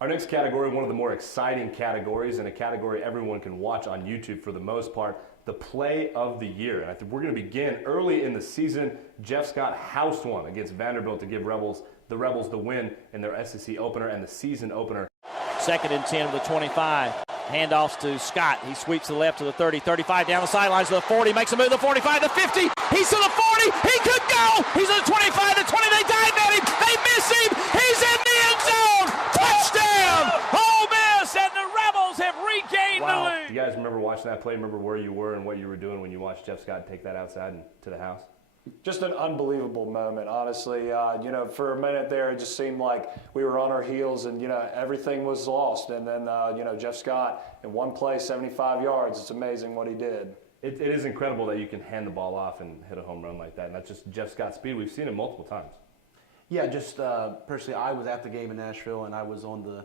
Our next category, one of the more exciting categories, and a category everyone can watch on YouTube for the most part, the play of the year. And I think we're going to begin early in the season. Jeff Scott housed one against Vanderbilt to give the Rebels the win in their SEC opener and the season opener. 2nd and 10 with the 25. Handoffs to Scott. He sweeps to the left to the 30, 35, down the sidelines to the 40, makes a move to the 45, the 50. He's to the 40. He could go. He's at the 25, the 20. They dive at him. They miss him. He's in the end zone. Touchdown. Ole Miss, and the Rebels have regained the lead. Do you guys remember watching that play? Remember where you were and what you were doing when you watched Jeff Scott take that outside and to the house? Just an unbelievable moment, honestly. For a minute there, it just seemed like we were on our heels and, everything was lost. And then, Jeff Scott, in one play, 75 yards, it's amazing what he did. It is incredible that you can hand the ball off and hit a home run like that. And that's just Jeff Scott's speed. We've seen it multiple times. Yeah, just personally, I was at the game in Nashville, and I was on the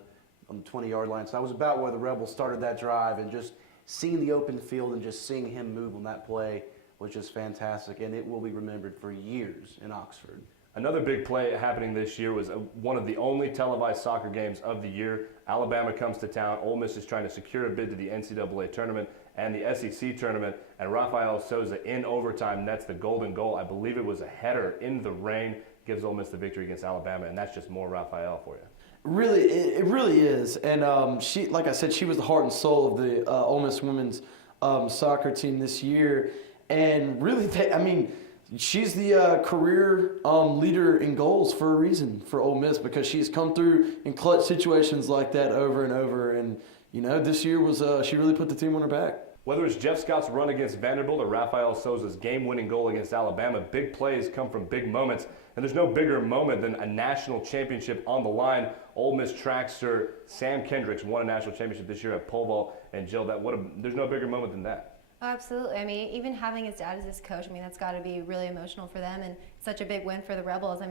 20-yard line. So I was about where the Rebels started that drive, and just seeing the open field and just seeing him move on that play was just fantastic, and it will be remembered for years in Oxford. Another big play happening this year was one of the only televised soccer games of the year. Alabama comes to town. Ole Miss is trying to secure a bid to the NCAA tournament and the SEC tournament, and Rafael Souza in overtime nets the golden goal. I believe it was a header in the rain, gives Ole Miss the victory against Alabama, and that's just more Rafael for you. Really, it really is. And she, like I said, she was the heart and soul of the Ole Miss women's soccer team this year. And really, she's the career leader in goals for a reason for Ole Miss, because she's come through in clutch situations like that over and over. And, this year was she really put the team on her back. Whether it's Jeff Scott's run against Vanderbilt or Rafael Souza's game-winning goal against Alabama, big plays come from big moments. And there's no bigger moment than a national championship on the line. Ole Miss trackster Sam Kendricks won a national championship this year at pole vault and Jill. There's no bigger moment than that. Oh, absolutely. Even having his dad as his coach, that's got to be really emotional for them, and such a big win for the Rebels.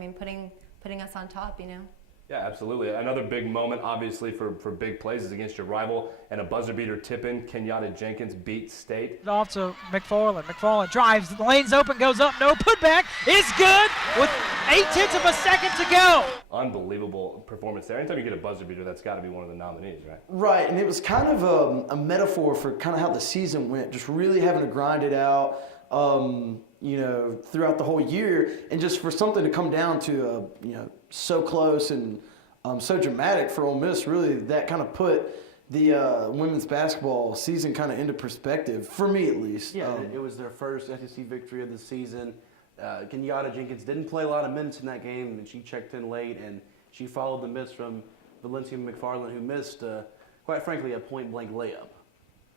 Putting us on top, Yeah, absolutely. Another big moment, obviously, for big plays is against your rival, and a buzzer beater tip-in. Kenyatta Jenkins beat State. Off to McFarland. McFarland drives. The lane's open, goes up. No putback. It's good with 0.8 of a second to go. Unbelievable performance there. Anytime you get a buzzer beater, that's got to be one of the nominees, right? Right, and it was kind of a metaphor for kind of how the season went, just really having to grind it out, throughout the whole year, and just for something to come down to, so close and so dramatic for Ole Miss, really, that kind of put the women's basketball season kind of into perspective, for me at least. Yeah, it was their first SEC victory of the season. Kenyatta Jenkins didn't play a lot of minutes in that game, and she checked in late, and she followed the miss from Valencia McFarland, who missed, quite frankly, a point-blank layup.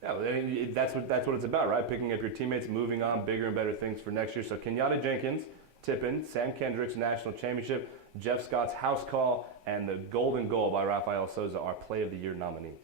Yeah, that's what it's about, right? Picking up your teammates, moving on, bigger and better things for next year. So Kenyatta Jenkins, tip-in, Sam Kendricks national championship, Jeff Scott's house call, and the golden goal by Rafael Souza are Play of the Year nominees.